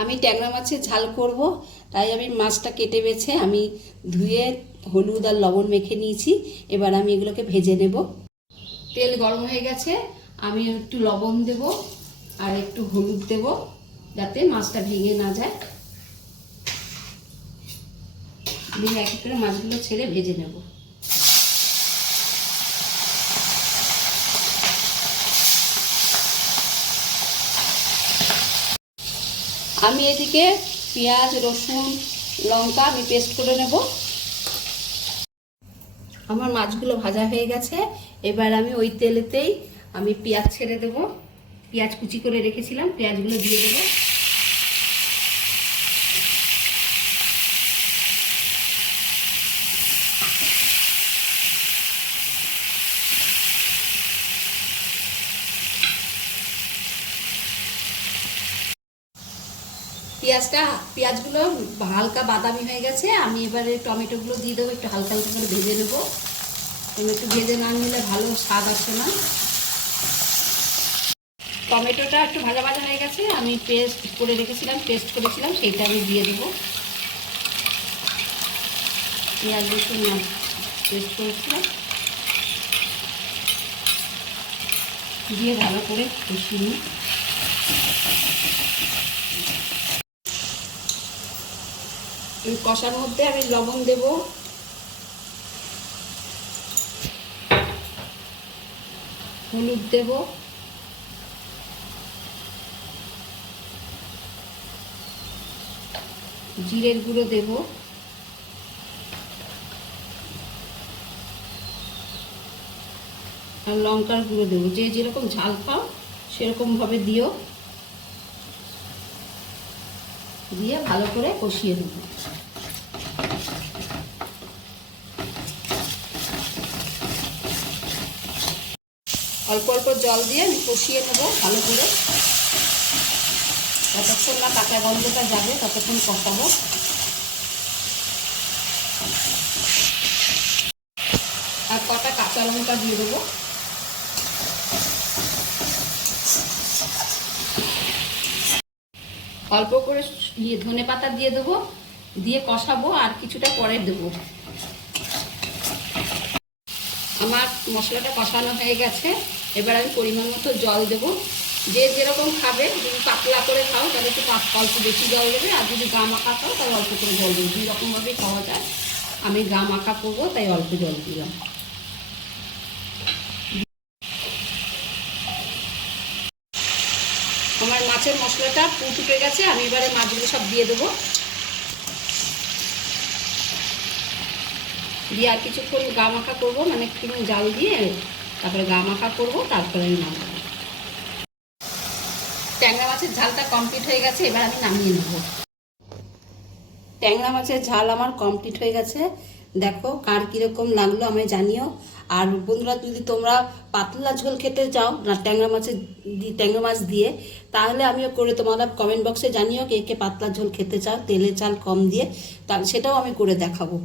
আমি ট্যাংরা মাছের ঝাল করব, তাই আমি মাছটা কেটে বেছে আমি ধুয়ে হলুদ আর লবণ মেখে নিয়েছি। এবার আমি এগুলোকে ভেজে নেব। তেল গরম হয়ে গেছে, আমি একটু লবণ দেব আর একটু হলুদ দেব যাতে মাছটা ভেঙে না যায়। দিয়ে এক এক করে মাছগুলো ছেড়ে ভেজে নেব। আমি এদিকে পেঁয়াজ, রসুন, লঙ্কা আমি পেস্ট করে নেব। আমার মাছগুলো ভাজা হয়ে গেছে, এবার আমি ওই তেলেতেই আমি পেঁয়াজ ছেড়ে দেব। পেঁয়াজ কুচি করে রেখেছিলাম, পেঁয়াজগুলো দিয়ে দেবো। পেঁয়াজগুলো হালকা বাদামি হয়ে গেছে, আমি এবারে টমেটোগুলো দিয়ে দেবো, একটু হালকা হালকা করে ভেজে নেবো। একটু ভেজে না নিলে ভালো স্বাদ আসে না। টমেটোটা একটু ভাজা ভাজা হয়ে গেছে, আমি পেস্ট করেছিলাম সেইটা আমি দিয়ে দেবো। পেঁয়াজ রসুন পেস্ট করেছিলাম দিয়ে ভালো করে কষিয়ে নিই। এই কষার মধ্যে আমি লবণ দেব, হলুদ দেব, জিরের গুঁড়ো দেব, আর লঙ্কার গুঁড়ো দেবো। যে যেরকম ঝাল খাও সেরকমভাবে দিও। দিয়ে ভালো করে কষিয়ে দেবো। অল্প অল্প জল দিয়ে আমি কষিয়ে নেব ভালো করে, যতক্ষণ না কাঁচা গন্ধটা যাবে ততক্ষণ কষাবো। আর কটা কাঁচা লঙ্কা দিয়ে দেবো। অল্প করে ধনে পাতা দিয়ে দেবো, দিয়ে কষাবো আর কিছুটা পরে দেবো। আমার মশলাটা কষানো হয়ে গেছে, এবার আমি পরিমাণ মতো জল দেবো। যে যেরকম খাবে, যদি পাতলা করে খাও তাহলে একটু অল্প বেশি জল দেবে, আর যদি গা মাখা খাও তাহলে অল্প করে জল দেবে। দুই রকমভাবেই খাওয়া যায়। আমি গা মাখা করবো তাই অল্প জল দিলাম। আমার মাছের মশলাটা ফুটে গেছে, আমি এবারে মাছগুলো সব দিয়ে দেবো। দিয়ে আর কিছুক্ষণ গা মাখা করবো, মানে একটু জাল দিয়ে তারপরে গা মাখা করবো, তারপরে আমি নামাবো। ট্যাংরা মাছের ঝালটা কমপ্লিট হয়ে গেছে, এবার আমি নামিয়ে নেব। ট্যাংরা মাছের ঝাল আমার কমপ্লিট হয়ে গেছে। দেখো কার কীরকম লাগলো আমায় জানিও। আর বন্ধুরা, যদি তোমরা পাতলা ঝোল খেতে চাও না ট্যাংরা মাছ দিয়ে, তাহলে আমিও করে তোমরা কমেন্ট বক্সে জানিও কে কে পাতলা ঝোল খেতে চাও তেলে চাল কম দিয়ে, সেটাও আমি করে দেখাবো।